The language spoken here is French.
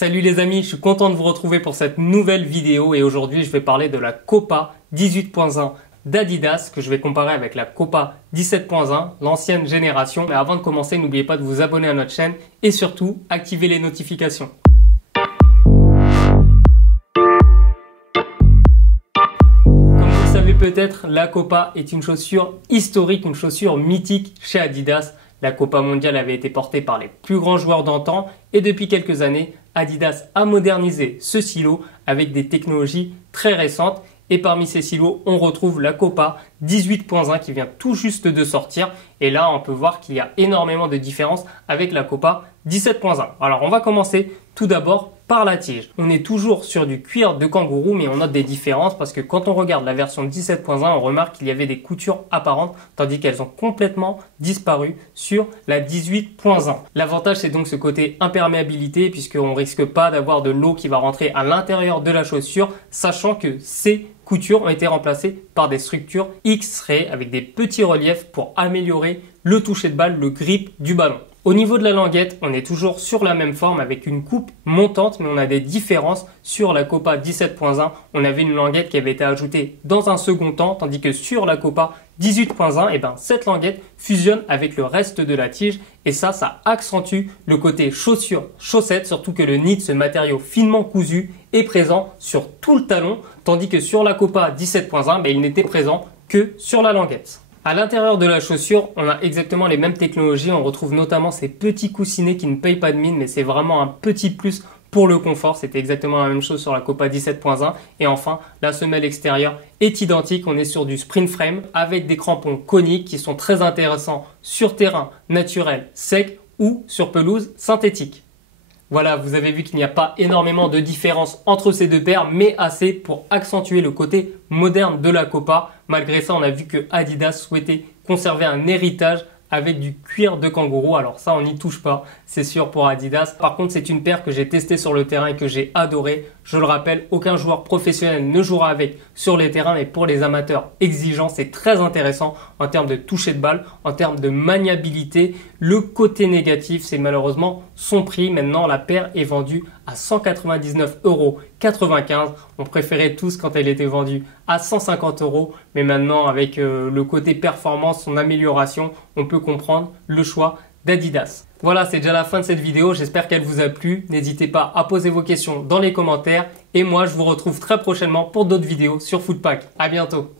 Salut les amis, je suis content de vous retrouver pour cette nouvelle vidéo et aujourd'hui je vais parler de la Copa 18.1 d'Adidas que je vais comparer avec la Copa 17.1, l'ancienne génération. Mais avant de commencer, n'oubliez pas de vous abonner à notre chaîne et surtout activer les notifications. Peut-être, la Copa est une chaussure historique, une chaussure mythique chez Adidas. La Copa mondiale avait été portée par les plus grands joueurs d'antan et depuis quelques années, Adidas a modernisé ce silo avec des technologies très récentes. Et parmi ces silos, on retrouve la Copa 18.1 qui vient tout juste de sortir. Et là, on peut voir qu'il y a énormément de différences avec la Copa 17.1. Alors, on va commencer tout d'abord par la tige. On est toujours sur du cuir de kangourou, mais on note des différences parce que quand on regarde la version 17.1, on remarque qu'il y avait des coutures apparentes, tandis qu'elles ont complètement disparu sur la 18.1. L'avantage, c'est donc ce côté imperméabilité, puisqu'on ne risque pas d'avoir de l'eau qui va rentrer à l'intérieur de la chaussure, sachant que ces coutures ont été remplacées par des structures X-ray avec des petits reliefs pour améliorer le toucher de balle, le grip du ballon. Au niveau de la languette, on est toujours sur la même forme avec une coupe montante, mais on a des différences. Sur la Copa 17.1, on avait une languette qui avait été ajoutée dans un second temps, tandis que sur la Copa 18.1, cette languette fusionne avec le reste de la tige et ça accentue le côté chaussure-chaussette, surtout que le knit, ce matériau finement cousu, est présent sur tout le talon, tandis que sur la Copa 17.1, il n'était présent que sur la languette. À l'intérieur de la chaussure, on a exactement les mêmes technologies. On retrouve notamment ces petits coussinets qui ne payent pas de mine, mais c'est vraiment un petit plus pour le confort. C'était exactement la même chose sur la Copa 17.1. Et enfin, la semelle extérieure est identique. On est sur du sprint frame avec des crampons coniques qui sont très intéressants sur terrain naturel sec ou sur pelouse synthétique. Voilà, vous avez vu qu'il n'y a pas énormément de différence entre ces deux paires, mais assez pour accentuer le côté moderne de la Copa. Malgré ça, on a vu que Adidas souhaitait conserver un héritage avec du cuir de kangourou. Alors ça, on n'y touche pas, c'est sûr pour Adidas. Par contre, c'est une paire que j'ai testée sur le terrain et que j'ai adorée. Je le rappelle, aucun joueur professionnel ne jouera avec sur les terrains, mais pour les amateurs exigeants, c'est très intéressant en termes de toucher de balle, en termes de maniabilité. Le côté négatif, c'est malheureusement son prix. Maintenant, la paire est vendue à 199,95 €. On préférait tous quand elle était vendue à 150 €, mais maintenant avec le côté performance, son amélioration, on peut comprendre le choix d'Adidas. Voilà, c'est déjà la fin de cette vidéo. J'espère qu'elle vous a plu. N'hésitez pas à poser vos questions dans les commentaires. Et moi, je vous retrouve très prochainement pour d'autres vidéos sur Footpack. À bientôt.